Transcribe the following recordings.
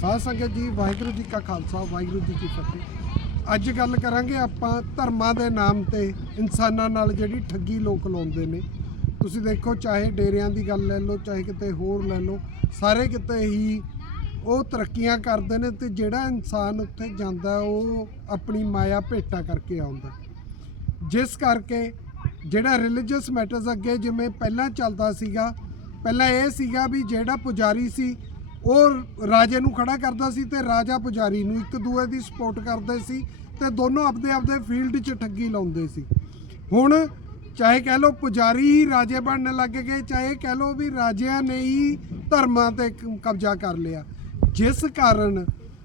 ਸਾਧ ਸੰਗਤ ਜੀ, ਵਾਹਿਗੁਰੂ ਜੀ ਕਾ ਖਾਲਸਾ, ਵਾਹਿਗੁਰੂ ਜੀ ਕੀ ਫਤਿਹ। ਅੱਜ ਗੱਲ ਕਰਾਂਗੇ ਆਪਾਂ ਧਰਮਾਂ ਦੇ ਨਾਮ ਤੇ, ਇਨਸਾਨਾਂ ਨਾਲ ਜਿਹੜੀ ਠੱਗੀ ਲੋਕ ਲਾਉਂਦੇ ਨੇ। ਤੁਸੀਂ ਦੇਖੋ, ਚਾਹੇ ਡੇਰਿਆਂ ਦੀ ਗੱਲ ਲੈ ਲਓ, ਚਾਹੇ ਕਿਤੇ ਹੋਰ ਲੈ ਲਓ, ਸਾਰੇ ਕਿਤੇ ਹੀ ਉਹ ਤਰੱਕੀਆਂ ਕਰਦੇ ਨੇ ਤੇ ਜਿਹੜਾ ਇਨਸਾਨ ਉੱਥੇ ਜਾਂਦਾ, ਉਹ ਆਪਣੀ ਮਾਇਆ ਭੇਟਾ ਕਰਕੇ ਆਉਂਦਾ। ਜਿਸ ਕਰਕੇ ਜਿਹੜਾ ਰਿਲੀਜੀਅਸ ਮੈਟਰਸ ਅੱਗੇ ਜਿਵੇਂ ਪਹਿਲਾਂ ਚੱਲਦਾ ਸੀਗਾ, ਪਹਿਲਾਂ ਇਹ ਸੀਗਾ ਵੀ ਜਿਹੜਾ ਪੁਜਾਰੀ ਸੀ ਉਹ ਰਾਜੇ ਨੂੰ ਖੜਾ ਕਰਦਾ ਸੀ ਤੇ ਰਾਜਾ ਪੁਜਾਰੀ ਨੂੰ ਇੱਕ ਦੂਏ ਦੀ ਸਪੋਰਟ ਕਰਦੇ ਸੀ ਤੇ ਦੋਨੋਂ ਆਪਦੇ ਆਪਦੇ ਫੀਲਡ 'ਚ ਠੱਗੀ ਲਾਉਂਦੇ ਸੀ। ਹੁਣ ਚਾਹੇ ਕਹਿ ਲਓ ਪੁਜਾਰੀ ਹੀ ਰਾਜੇ ਬਣਨ ਲੱਗ ਗਏ, ਚਾਹੇ ਕਹਿ ਲਓ ਵੀ ਰਾਜਿਆਂ ਨੇ ਹੀ ਧਰਮਾਂ ਤੇ ਕਬਜ਼ਾ ਕਰ ਲਿਆ। ਜਿਸ ਕਾਰਨ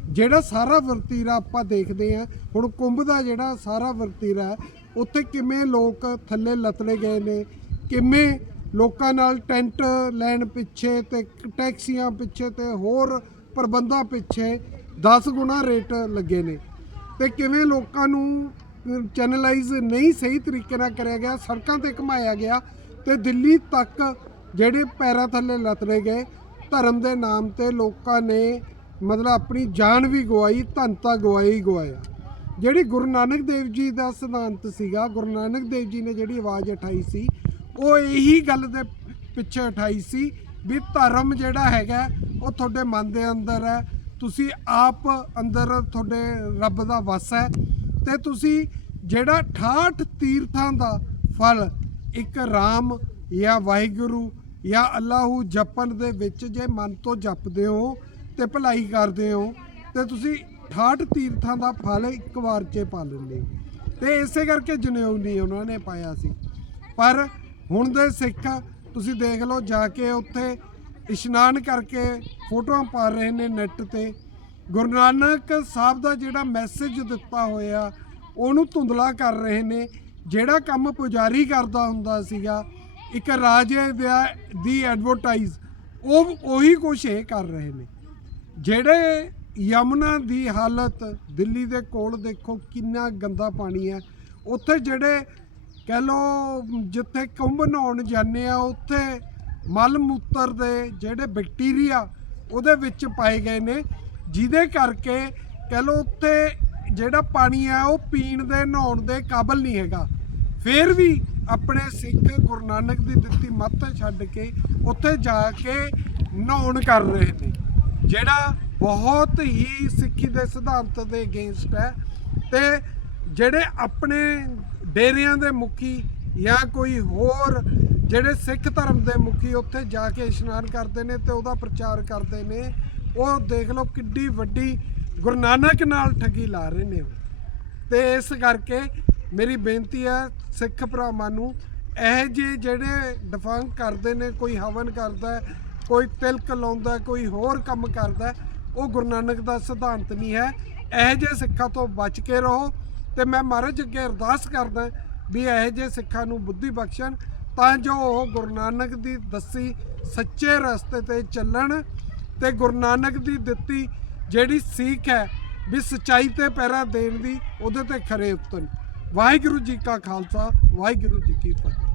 ਜਿਹੜਾ ਸਾਰਾ ਵਰਤੀਰਾ ਆਪਾਂ ਦੇਖਦੇ ਆ ਹੁਣ ਕੁੰਭ ਦਾ ਜਿਹੜਾ ਸਾਰਾ ਵਰਤੀਰਾ ਉੱਥੇ ਕਿਵੇਂ ਲੋਕ ਥੱਲੇ ਲਤੜੇ ਗਏ ਨੇ, ਕਿਵੇਂ ਲੋਕਾਂ ਨਾਲ ਟੈਂਟ ਲੈਣ ਪਿੱਛੇ ਤੇ ਟੈਕਸੀਆਂ ਪਿੱਛੇ ਤੇ ਹੋਰ ਪ੍ਰਬੰਧਾਂ ਪਿੱਛੇ 10 ਗੁਣਾ ਰੇਟ ਲੱਗੇ ਨੇ। ਤੇ ਕਿਵੇਂ ਲੋਕਾਂ ਨੂੰ ਚੈਨਲਾਈਜ਼ ਨਹੀਂ ਸਹੀ ਤਰੀਕੇ ਨਾਲ ਕਰਿਆ ਗਿਆ, ਸੜਕਾਂ ਤੇ ਘੁਮਾਇਆ ਗਿਆ ਤੇ ਦਿੱਲੀ ਤੱਕ ਜਿਹੜੇ ਪੈਰਾਂ ਥੱਲੇ ਲਤੜੇ ਗਏ, ਧਰਮ ਦੇ ਨਾਮ ਤੇ ਲੋਕਾਂ ਨੇ ਮਤਲਬ ਆਪਣੀ ਜਾਨ ਵੀ ਗਵਾਈ, ਧਨ ਗਵਾਈ ਗਵਾਇਆ ਗਵਾਇਆ। ਜਿਹੜੀ ਗੁਰੂ ਨਾਨਕ ਦੇਵ ਜੀ ਦਾ ਸਿਧਾਂਤ ਸੀਗਾ, ਗੁਰੂ ਨਾਨਕ ਦੇਵ ਜੀ ਨੇ ਜਿਹੜੀ ਆਵਾਜ਼ ਉਠਾਈ ਸੀ ਉਹ ਇਹੀ ਗੱਲ ਦੇ ਪਿੱਛੇ ਉਠਾਈ ਸੀ ਵੀ ਧਰਮ ਜਿਹੜਾ ਹੈਗਾ, ਉਹ ਤੁਹਾਡੇ ਮਨ ਦੇ ਅੰਦਰ ਹੈ। ਤੁਸੀਂ ਆਪ ਅੰਦਰ ਤੁਹਾਡੇ ਰੱਬ ਦਾ ਵਸ ਹੈ ਤੇ ਤੁਸੀਂ ਜਿਹੜਾ 68 ਤੀਰਥਾਂ ਦਾ ਫਲ ਇੱਕ ਰਾਮ ਜਾਂ ਵਾਹਿਗੁਰੂ ਜਾਂ ਅੱਲਾਹੂ ਜਪਣ ਦੇ ਵਿੱਚ ਜੇ ਮਨ ਤੋਂ ਜਪਦੇ ਹੋ ਤੇ ਭਲਾਈ ਕਰਦੇ ਹੋ, ਤੇ ਤੁਸੀਂ 68 ਤੀਰਥਾਂ ਦਾ ਫਲ ਇੱਕ ਵਾਰ 'ਚ ਪਾ ਲੈਂਦੇ ਹੋ। ਤੇ ਇਸੇ ਕਰਕੇ ਜਨੇਊ ਨਹੀਂ ਉਹਨਾਂ ਨੇ ਪਾਇਆ ਸੀ। ਪਰ ਹੁਣ ਦੇ ਸਿੱਖ ਤੁਸੀਂ ਦੇਖ ਲਓ ਜਾ ਕੇ ਉੱਥੇ ਇਸ਼ਨਾਨ ਕਰਕੇ ਫੋਟੋਆਂ ਪਾ ਰਹੇ ਨੇ ਨੈੱਟ ਤੇ। ਗੁਰੂ ਨਾਨਕ ਸਾਹਿਬ ਦਾ ਜਿਹੜਾ ਮੈਸੇਜ ਦਿੱਤਾ ਹੋਇਆ, ਉਹਨੂੰ ਧੁੰਦਲਾ ਕਰ ਰਹੇ ਨੇ। ਜਿਹੜਾ ਕੰਮ ਪੁਜਾਰੀ ਕਰਦਾ ਹੁੰਦਾ ਸੀਗਾ, ਇੱਕ ਰਾਜੇ ਦਾ ਦੀ ਐਡਵਰਟਾਈਜ਼ ਉਹ ਉਹੀ ਕੁਛ ਇਹ ਕਰ ਰਹੇ ਨੇ। ਜਿਹੜੇ ਯਮੁਨਾ ਦੀ ਹਾਲਤ, ਦਿੱਲੀ ਦੇ ਕੋਲ ਦੇਖੋ ਕਿੰਨਾ ਗੰਦਾ ਪਾਣੀ ਹੈ। ਉੱਥੇ ਜਿਹੜੇ ਕਹਿ ਲੋ ਜਿੱਥੇ ਕੁੰਭ ਨਹਾਉਣ ਜਾਂਦੇ ਆ, ਉੱਥੇ ਮਲ ਮੂਤਰ ਦੇ ਜਿਹੜੇ ਬੈਕਟੀਰੀਆ ਉਹਦੇ ਵਿੱਚ ਪਾਏ ਗਏ ਨੇ, ਜਿਹਦੇ ਕਰਕੇ ਕਹਿ ਲੋ ਉੱਥੇ ਜਿਹੜਾ ਪਾਣੀ ਹੈ ਉਹ ਪੀਣ ਦੇ, ਨਹਾਉਣ ਦੇ ਕਾਬਲ ਨਹੀਂ ਹੈਗਾ। ਫਿਰ ਵੀ ਆਪਣੇ ਸਿੱਖ ਗੁਰੂ ਨਾਨਕ ਦੀ ਦਿੱਤੀ ਮੱਤ ਛੱਡ ਕੇ ਉੱਥੇ ਜਾ ਕੇ ਨਹਾਉਣ ਕਰ ਰਹੇ ਨੇ। ਜਿਹੜਾ ਬਹੁਤ ਹੀ ਸਿੱਖੀ ਦੇ ਸਿਧਾਂਤ ਦੇ ਅਗੇਂਸਟ ਹੈ ਤੇ ਜਿਹੜੇ ਆਪਣੇ ਡੇਰਿਆਂ ਦੇ ਮੁਖੀ ਜਾਂ ਕੋਈ ਹੋਰ ਜਿਹੜੇ ਸਿੱਖ ਧਰਮ ਦੇ ਮੁਖੀ ਉੱਥੇ ਜਾ ਕੇ ਇਸ਼ਨਾਨ ਕਰਦੇ ਨੇ ਤੇ ਉਹਦਾ ਪ੍ਰਚਾਰ ਕਰਦੇ ਨੇ, ਉਹ ਦੇਖ ਲਓ ਕਿੱਡੀ ਵੱਡੀ ਗੁਰੂ ਨਾਨਕ ਨਾਲ ਠੱਗੀ ਲਾ ਰਹੇ ਨੇ ਉਹ। ਤੇ ਇਸ ਕਰਕੇ ਮੇਰੀ ਬੇਨਤੀ ਹੈ ਸਿੱਖ ਭਰਾਵਾਂ ਨੂੰ, ਇਹ ਜਿਹੇ ਜਿਹੜੇ ਡਿਫੰਗ ਕਰਦੇ ਨੇ, ਕੋਈ ਹਵਨ ਕਰਦਾ, ਕੋਈ ਤਿਲਕ ਲਾਉਂਦਾ, ਕੋਈ ਹੋਰ ਕੰਮ ਕਰਦਾ, ਉਹ ਗੁਰੂ ਨਾਨਕ ਦਾ ਸਿਧਾਂਤ ਨਹੀਂ ਹੈ ਇਹ ਜਿਹੇ ਸਿੱਖਾਂ ਤੋਂ ਬਚ ਕੇ ਰਹੋ ਤੇ ਮੈਂ ਮਹਾਰਾਜ ਅੱਗੇ ਅਰਦਾਸ ਕਰਦਾ ਵੀ ਇਹ ਜਿਹੇ ਸਿੱਖਾਂ ਨੂੰ ਬੁੱਧੀ ਬਖਸ਼ਣ, ਤਾਂ ਜੋ ਉਹ ਗੁਰੂ ਨਾਨਕ ਦੀ ਦੱਸੀ ਸੱਚੇ ਰਸਤੇ ਤੇ ਚੱਲਣ ਤੇ ਗੁਰੂ ਨਾਨਕ ਦੀ ਦਿੱਤੀ ਜਿਹੜੀ ਸਿੱਖ ਹੈ ਵੀ ਸਚਾਈ ਤੇ ਪਹਿਰਾ ਦੇਣ ਦੀ ਉਹਦੇ ਤੇ ਖਰੇ ਉਤਰਨ। ਵਾਹਿਗੁਰੂ ਜੀ ਕਾ ਖਾਲਸਾ, ਵਾਹਿਗੁਰੂ ਜੀ ਕੀ ਫਤਿਹ।